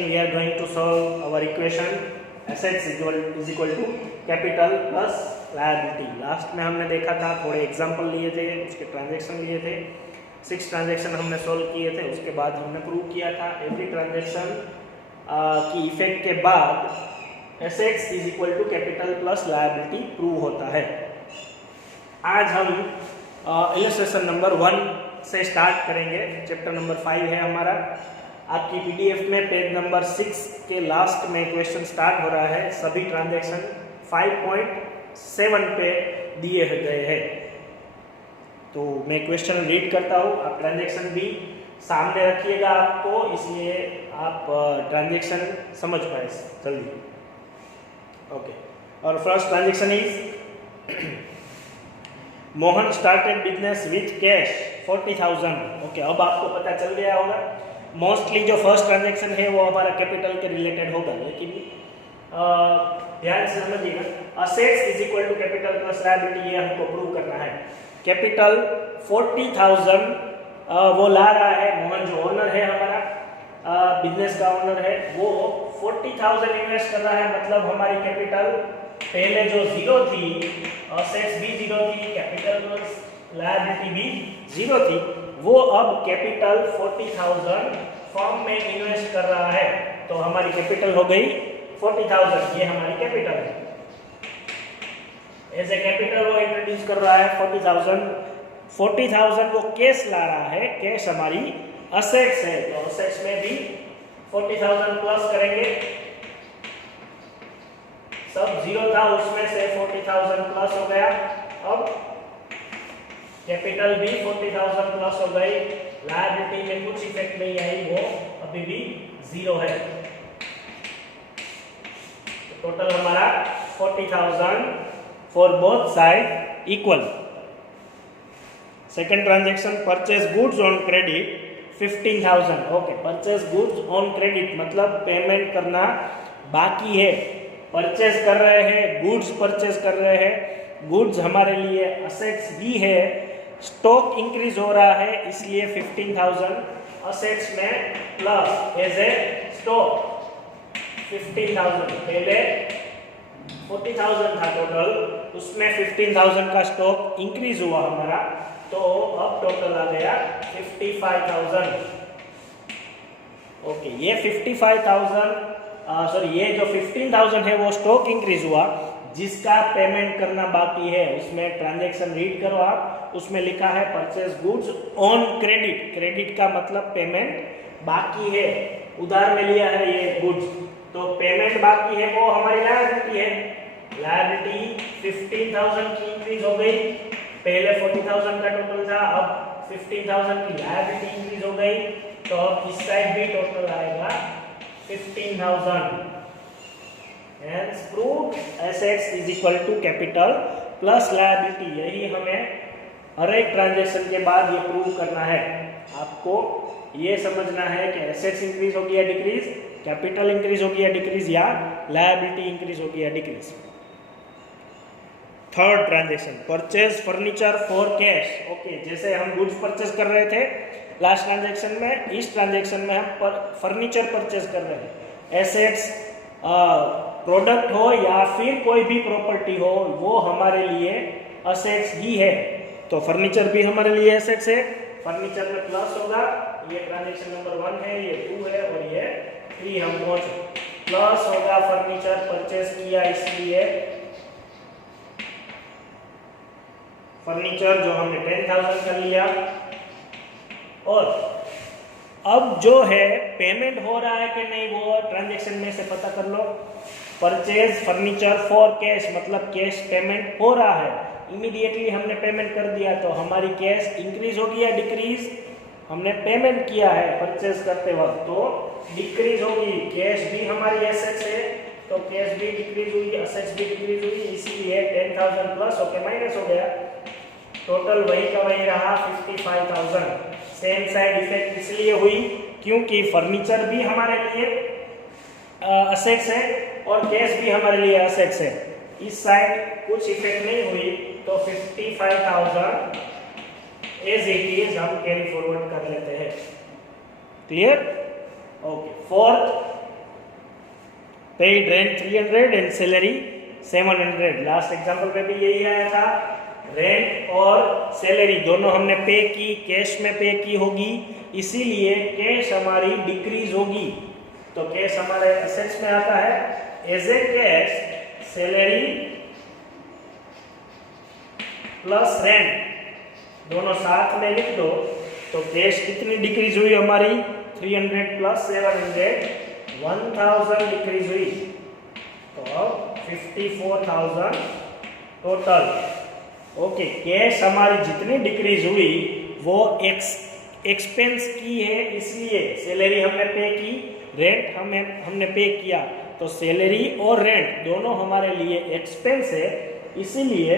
again we are going to solve our equation assets is equal to capital plus liability. Last में हमने देखा था, थोड़े example लिए थे, उसके ट्रांजैक्शन लिए थे, 6 ट्रांजैक्शन हमने सोल्व किए थे. उसके बाद हमने प्रूव किया था एवरी ट्रांजैक्शन की इफेक्ट के बाद assets is equal to capital plus liability prove होता है. आज हम इलस्ट्रेशन नंबर 1 से स्टार्ट करेंगे. चैप्टर नंबर 5 है हमारा. आपकी पीडीएफ में पेज नंबर 6 के लास्ट में क्वेश्चन स्टार्ट हो रहा है. सभी ट्रांजैक्शन 5.7 पे दिए गए हैं. तो मैं क्वेश्चन रीड करता हूँ, आप ट्रांजैक्शन भी सामने रखिएगा आपको, इसलिए आप ट्रांजैक्शन समझ पाए जल्दी. ओके, और first transaction is Mohan started business with cash 40,000. Okay, अब आपको पता चल गया होगा. मोस्टली जो फर्स्ट ट्रांजैक्शन है वो हमारा कैपिटल के रिलेटेड होगा, लेकिन ध्यान से समझिएगा. Assets is equal to capital plus liability, ये हमको प्रूव करना है. कैपिटल 40,000 वो ला रहा है मोहन, जो ओनर है हमारा बिजनेस का ओनर है, वो 40,000 इन्वेस्ट कर रहा है. मतलब हमारी कैपिटल पहले जो 0 थी, असेट्स भी 0 थी, कैपिटल प्लस लायबिलिटी भी 0 थी, वो अब कैपिटल 40,000 फॉर्म में इन्वेस्ट कर रहा है. तो हमारी कैपिटल हो गई 40,000. ये हमारी कैपिटल है. ऐसे कैपिटल वो इंट्रोड्यूस कर रहा है 40,000 वो कैश ला रहा है. कैश हमारी असेट्स है, तो असेट्स में भी 40,000 प्लस करेंगे. सब 0 था, उसमें से 40,000 प्लस हो गया. अब कैपिटल भी 40,000 प्लस हो गई. लायबिलिटी में कुछ इफेक्ट नहीं आई, वो अभी भी 0 है. तो टोटल हमारा 40,000 for both side equal. Second transaction purchase goods on credit 15,000. Okay, purchase goods on credit मतलब पेमेंट करना बाकी है. परचेज कर रहे हैं, गुड्स परचेज कर रहे हैं. गुड्स हमारे लिए असेट्स भी है. स्टॉक इंक्रीज हो रहा है, इसलिए 15,000 असेट्स में प्लस एज ए स्टॉक 15,000. पहले 40,000 था टोटल, उसमें 15,000 का स्टॉक इंक्रीज हुआ हमारा, तो अब टोटल आ गया 55,000. ओके, ये 55,000 ये जो 15,000 है वो स्टॉक इंक्रीज हुआ, जिसका पेमेंट करना बाकी है. उसमें ट्रांजैक्शन रीड करो आप, उसमें लिखा है purchase goods on credit. Credit का मतलब पेमेंट बाकी है, उधार में लिया है ये गुड्स, तो पेमेंट बाकी है, वो हमारी लायबिलिटी है. लायबिलिटी 15,000 की इंक्रीज हो गई. पहले 40,000 का टोटल था, अब 15,000 की लायबिलिटी इंक्रीज हो गई, तो अब इस साइड भी टोटल आएगा 15,000. Hence proved assets is equal to capital plus liability. यही हमें हर एक ट्रांजैक्शन के बाद ये प्रूव करना है. आपको ये समझना है कि एसेट्स इंक्रीज होगी या डिक्रीज, कैपिटल इंक्रीज होगी या डिक्रीज, या लायबिलिटी इंक्रीज होगी या decrease. Third transaction purchase furniture for cash. Okay, जैसे हम गुड्स परचेज कर रहे थे लास्ट ट्रांजैक्शन में, इस ट्रांजैक्शन में हम फर्नीचर परचेज कर रहे हैं. एसेट्स प्रोडक्ट हो या फिर कोई भी प्रॉपर्टी हो, वो हमारे लिए असेट्स ही है. तो फर्नीचर भी हमारे लिए एसेट्स है. फर्नीचर में प्लस होगा. ये ट्रांजैक्शन नंबर 1 है, ये 2 है और ये 3. हम पहुंचे प्लस होगा. फर्नीचर परचेज किया, इसलिए फर्नीचर जो हमने 10,000 का लिया. और अब जो है पेमेंट हो रहा है कि नहीं, वो ट्रांजैक्शन में से पता कर लो. परचेज फर्नीचर फॉर कैश मतलब कैश पेमेंट हो रहा है, इमीडिएटली हमने पेमेंट कर दिया, तो हमारी कैश इंक्रीज होगी या डिक्रीज. हमने पेमेंट किया है परचेज करते वक्त, तो डिक्रीज होगी. कैश भी हमारी एसेट्स है, तो कैश भी डिक्रीज हुई, असेट्स भी डिक्रीज हुई, इसलिए 10,000 प्लस होके माइनस हो गया. टोटल वही का वही रहा 55,000. सेम साइड इफेक्ट इसलिए हुई क्योंकि फर्नीचर भी हमारे लिए असेट्स है और कैश भी हमारे लिए असेट्स है. इस साइड कुछ इफेक्ट नहीं हुई, तो 55,000 एज इट इज हम कैरी फॉरवर्ड कर लेते हैं. Clear? Okay. Fourth paid rent 300 and salary 700। Last example पे भी यही आया था, रेंट और सैलरी दोनों हमने पे की, कैश में पे की होगी, इसीलिए कैश हमारी डिक्रीज होगी। तो कैश हमारे एसेट्स में आता है, as a cash salary plus rent दोनों साथ में लिख दो। तो कैश कितनी डिक्रीज हुई हमारी, 300 प्लस 700, 1000 डिक्रीज हुई, तो 54,000 टोटल। ओके, कैश हमारी जितनी डिक्रीज हुई वो एक्सपेंस की है, इसलिए सैलरी हमने पे की, रेंट हमने पे किया, तो सैलरी और रेंट दोनों हमारे लिए एक्सपेंस है, इसीलिए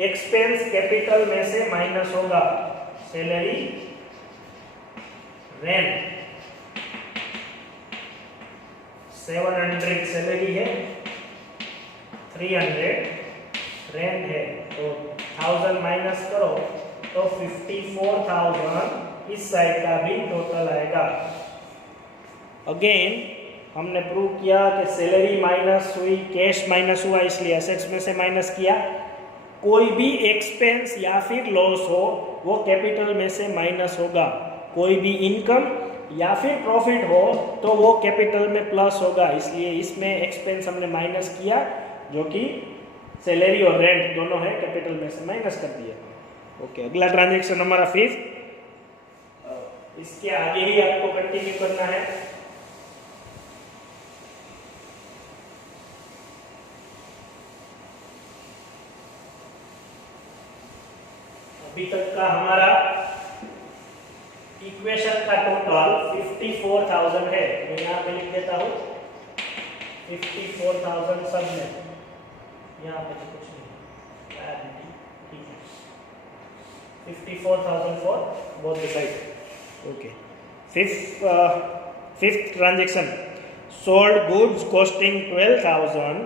एक्सपेंस कैपिटल में से माइनस होगा। सैलरी रेंट 700 सैलरी है, 300 रेंट है, तो 1000 माइनस करो तो 54,000 इस साइड का भी टोटल आएगा। अगेन हमने प्रूव किया कि सैलरी माइनस हुई, कैश माइनस हुआ, इसलिए एसेट्स में से माइनस किया। कोई भी एक्सपेंस या फिर लॉस हो वो कैपिटल में से माइनस होगा। कोई भी इनकम या फिर प्रॉफिट हो तो वो कैपिटल में प्लस होगा, इसलिए इसमें एक्सपेंस हमने माइनस किया, जो कि सैलरी और रेंट दोनों है, कैपिटल में से माइनस कर दिया। ओके, अगला ट्रांजैक्शन हमारा 5th, इसके आगे ही आपको कंटिन्यू करना है। अभी तक का हमारा इक्वेशन का टोटल 54,000 है, मैं यहाँ पे लिख देता हूँ 54,000 सब में, यहाँ पे तो कुछ नहीं, ठीक है, 54,000 for both the side. Okay, fifth transaction, sold goods costing 12,000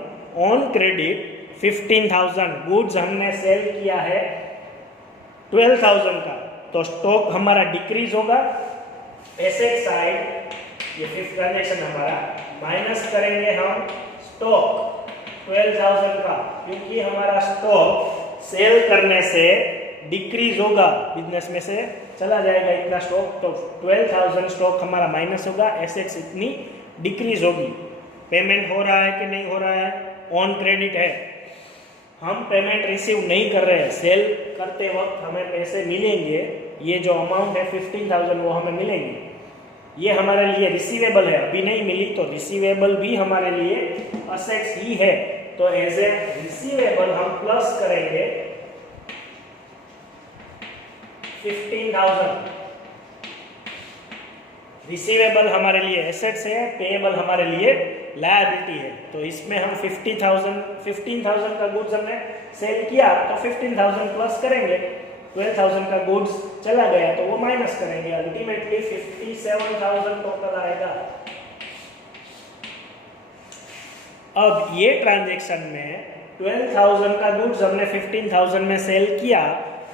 on credit 15,000। Goods हमने सेल किया है 12,000 का, तो स्टॉक हमारा डिक्रीज होगा। एसेट साइड, ये 5th ट्रांजैक्शन हमारा, माइनस करेंगे हम स्टॉक 12,000 का, क्योंकि हमारा स्टॉक सेल करने से डिक्रीज होगा, बिजनेस में से चला जाएगा इतना स्टॉक, तो 12,000 स्टॉक हमारा माइनस होगा, एसेट्स इतनी डिक्रीज होगी। पेमेंट हो रहा है कि नहीं हो रहा है, ऑन क्रेडिट है, हम पेमेंट रिसीव नहीं कर रहे हैं, सेल करते वक्त हमें पैसे मिलेंगे, ये जो अमाउंट है 15,000 वो हमें मिलेंगे, ये हमारे लिए रिसीवेबल है, अभी नहीं मिली तो रिसीवेबल भी हमारे लिए असेट्स ही है, तो एज ए रिसीवेबल हम प्लस करेंगे 15,000। रिसीवेबल हमारे लिए एसेट्स है, पेएबल हमारे लिए लायबिलिटी है, तो इसमें हम 15,000 का गुड्स हमने सेल किया तो 15,000 प्लस करेंगे, 12,000 का गुड्स चला गया तो वो माइनस करेंगे, अल्टीमेटली 57,000 टोटल आएगा। अब ये ट्रांजैक्शन में 12,000 का गुड्स हमने 15,000 में सेल किया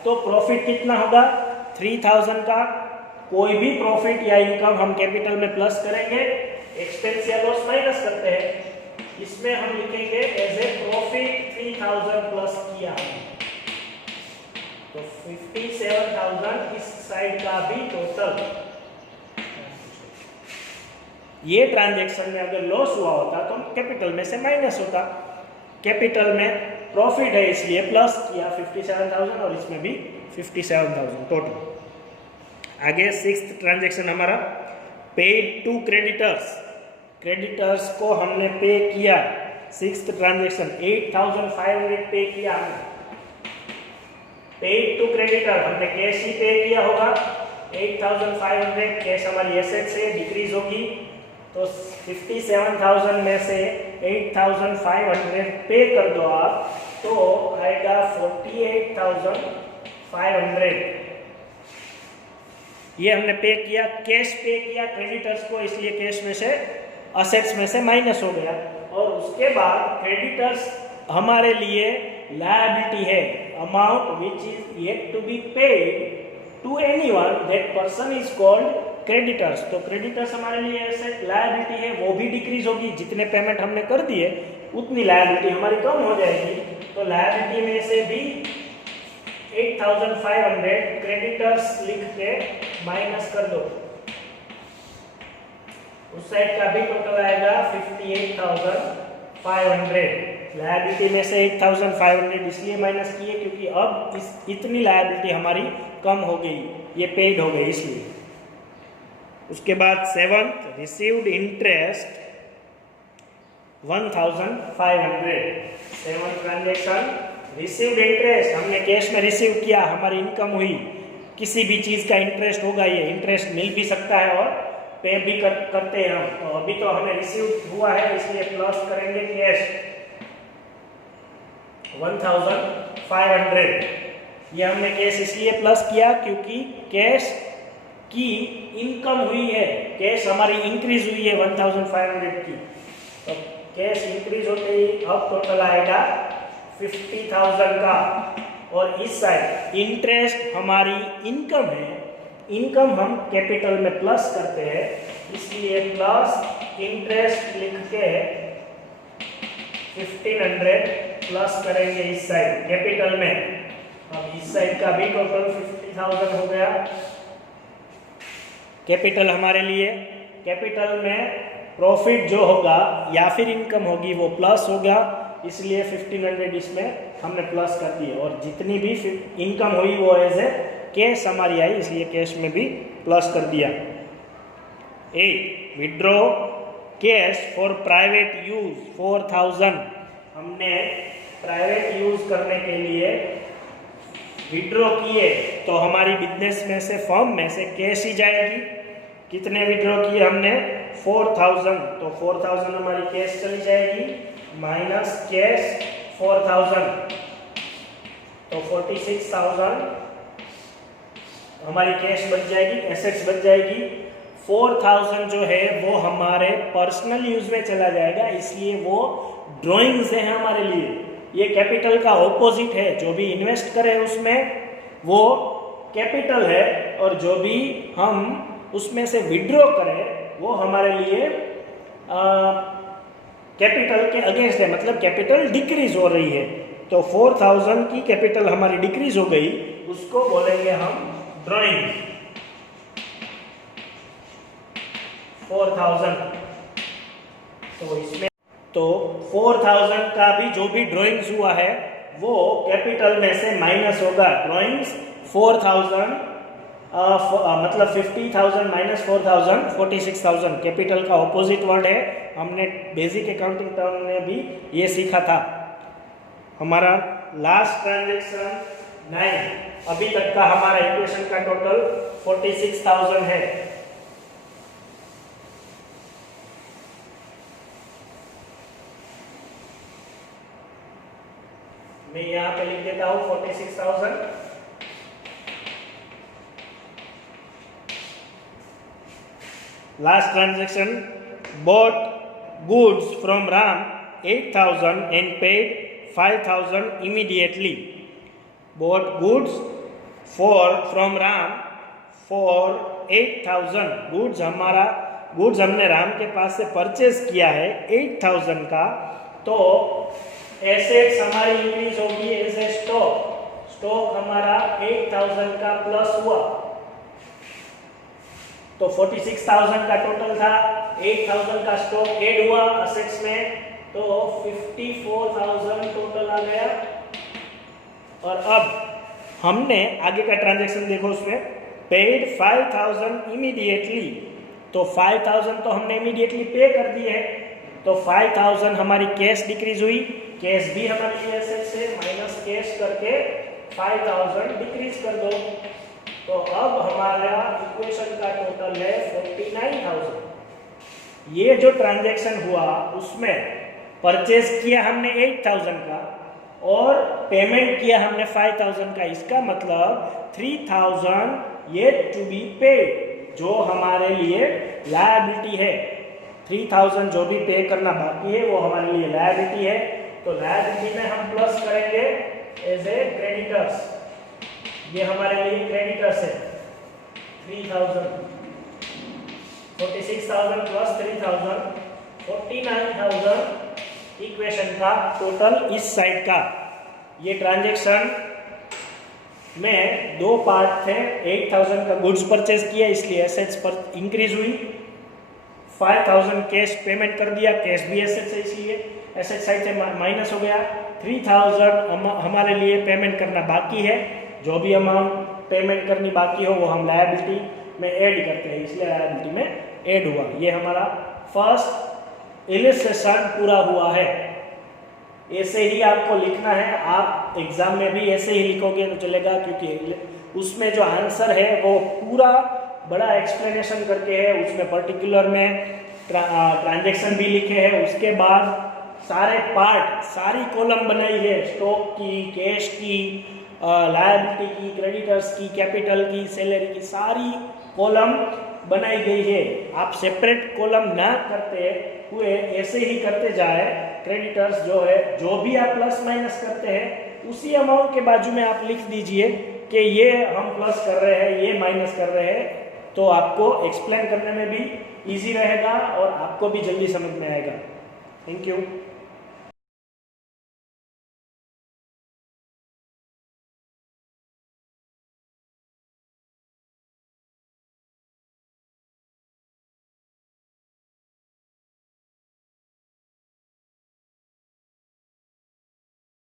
तो प्रॉफिट कितना होगा, 3,000 का। कोई भी प्रॉफिट या इनकम हम कैपिटल में प्लस करेंगे, एक्सपेंस या लॉस माइनस करते हैं, इसमें हम लिखेंगे एज ए प्रॉफिट 3,000 प्लस किया, तो 57,000 इस साइड का भी टोटल। ये ट्रांजैक्शन में अगर लॉस हुआ होता तो कैपिटल में से माइनस होता, कैपिटल में प्रॉफिट है इसलिए प्लस किया 57,000 और इसमें भी 57,000 टोटल। आगे 6th ट्रांजैक्शन हमारा, पेड टू क्रेडिटर्स, क्रेडिटर्स को हमने पे किया। 6th ट्रांजैक्शन 8,500 पे किया हमने, पेड टू क्रेडिटर, हमने कैश ही पे किया होगा, 8,500 कैश हमारी एसेट से डिक्रीज होगी, तो 57,000 में से 8,500 पे कर दो आप, तो आएगा 48,500। ये हमने पे किया, कैश पे किया क्रेडिटर्स को, इसलिए कैश में से असेट्स में से माइनस हो गया, और उसके बाद क्रेडिटर्स हमारे लिए लायबिलिटी है, amount which is yet to be paid to anyone that person is called creditors. तो क्रेडिटर्स हमारे लिए एसेट, लायबिलिटी है, वो भी डिक्रीज होगी, जितने पेमेंट हमने कर दिए उतनी लायबिलिटी हमारी कम हो जाएगी। तो लायबिलिटी में से भी 8500 क्रेडिटर्स लिख के माइनस कर दो, उस साइड का भी टोटल आएगा 58,500। लायबिलिटी में से 8500 इसलिए माइनस किए क्योंकि अब इतनी लायबिलिटी हमारी कम हो गई, ये पेड हो गई इसलिए। उसके बाद 7th received interest 1500। 7th transaction received interest, हमने कैश में रिसीव किया, हमारी इनकम हुई, किसी भी चीज़ का इंटरेस्ट होगा, ये इंटरेस्ट मिल भी सकता है और पे भी करते हैं हम। तो अभी तो हमें रिसीव हुआ है इसलिए प्लस करेंगे कैश 1500। ये हमने कैश इसलिए प्लस किया क्योंकि कैश की इनकम हुई है, कैश हमारी इंक्रीज हुई है 1500 की। तो कैश इंक्रीज होते ही अब टोटल आएगा 50,000 का। और इस साइड इंटरेस्ट हमारी इनकम है, इनकम हम कैपिटल में प्लस करते हैं इसलिए प्लस इंटरेस्ट लिख के 1500 प्लस करेंगे इस साइड कैपिटल में। अब इस साइड का भी टोटल 50,000 हो गया कैपिटल हमारे लिए। कैपिटल में प्रॉफिट जो होगा या फिर इनकम होगी वो प्लस होगा इसलिए 1500 इसमें हमने प्लस कर दिए। और जितनी भी इनकम हुई वो एज ए कैश हमारी आई इसलिए कैश में भी प्लस कर दिया। 8 withdraw cash for private use 4000। हमने प्राइवेट यूज करने के लिए विड्रॉ किए तो हमारी बिजनेस में से, फर्म में से कैश ही जाएगी। कितने विड्रॉ किए हमने 4000, तो 4000 हमारी कैश चली जाएगी माइनस कैश 4000, तो 46,000 हमारी कैश बच जाएगी, एसेट्स बच जाएगी। 4000 जो है वो हमारे पर्सनल यूज में चला जाएगा इसलिए वो ड्राइंग्स है हमारे लिए। ये कैपिटल का ऑपोजिट है, जो भी इन्वेस्ट करें उसमें वो कैपिटल है और जो भी हम उसमें से विड्रॉ करें वो हमारे लिए कैपिटल के अगेंस्ट है, मतलब कैपिटल डिक्रीज हो रही है। तो 4000 की कैपिटल हमारी डिक्रीज हो गई, उसको बोलेंगे हम ड्राइंग 4000। तो इसमें तो 4000 का भी जो भी ड्राइंग्स हुआ है वो कैपिटल में से माइनस होगा। ड्राइंग्स 4000 मतलब 50,000 माइनस 4000 46,000 कैपिटल का ऑपोजिट वर्ड है। हमने बेसिक अकाउंटिंग टर्म में भी ये सीखा था। हमारा लास्ट ट्रांजैक्शन 9, अभी तक का हमारा इक्वेशन का टोटल 46,000 है। मैं यहाँ पे लिख देता हूँ 46,000। Last transaction, bought goods from Ram 8,000 and paid 5,000 immediately. Bought goods from Ram for 8,000. goods हमने राम के पास से परचेज किया है 8,000 का। तो एसेट्स हमारी इंक्रीज होगी एज ए स्टॉक हमारा 8,000 का प्लस हुआ, तो 46,000 का टोटल था, 8,000 का स्टॉक ऐड हुआ असेट्स में, तो 54,000 टोटल आ गया। और अब हमने आगे का ट्रांजैक्शन देखो, उसमें पेड 5,000 इमीडिएटली। तो 5,000 तो हमने इमीडिएटली पे कर दी है, तो 5,000 हमारी कैश डिक्रीज हुई, कैश भी हमारी एसेट से माइनस कैश करके 5,000 डिक्रीज कर दो। तो अब हमारा इक्वेशन का टोटल है 49,000। ये जो ट्रांजैक्शन हुआ उसमें परचेज किया हमने 8,000 का और पेमेंट किया हमने 5,000 का। इसका मतलब 3,000 येट टू बी पेड, जो हमारे लिए लायबिलिटी है। 3,000 जो भी पे करना बाकी है वो हमारे लिए लायबिलिटी है। तो लायबिलिटी में हम प्लस करेंगे एज ए क्रेडिटर्स, ये हमारे लिए क्रेडिटर्स है। 3000, 46,000 प्लस 3,000, 49,000 इक्वेशन का टोटल इस साइड का। ये ट्रांजैक्शन में दो पार्ट थे। 8,000 का गुड्स परचेज किया इसलिए एसेट्स पर इंक्रीज हुई। 5,000 कैश पेमेंट कर दिया, कैश भी एसेट है इसलिए एसेट साइड से माइनस हो गया। 3,000 हमारे लिए पेमेंट करना बाकी है, जो भी अमाउंट पेमेंट करनी बाकी हो वो हम लायबिलिटी में ऐड करते हैं, इसलिए लायबिलिटी में ऐड हुआ। ये हमारा फर्स्ट इलस्ट्रेशन पूरा हुआ है। ऐसे ही आपको लिखना है, आप एग्जाम में भी ऐसे ही लिखोगे तो चलेगा, क्योंकि उसमें जो आंसर है वो पूरा बड़ा एक्सप्लेनेशन करके है, उसमें पर्टिकुलर में ट्रांजैक्शन भी लिखे हैं, उसके बाद सारे पार्ट सारी कॉलम बनाई है, स्टॉक की, कैश की, लायबिलिटी की, क्रेडिटर्स की, कैपिटल की, सैलरी की, सारी कॉलम बनाई गई है। आप सेपरेट कॉलम ना करते हुए ऐसे ही करते जाए, क्रेडिटर्स जो है जो भी आप प्लस माइनस करते हैं उसी अमाउंट के बाजू में आप लिख दीजिए कि ये हम प्लस कर रहे हैं, ये माइनस कर रहे हैं, तो आपको एक्सप्लेन करने में भी इजी रहेगा और आपको भी जल्दी समझ में आएगा। Thank you.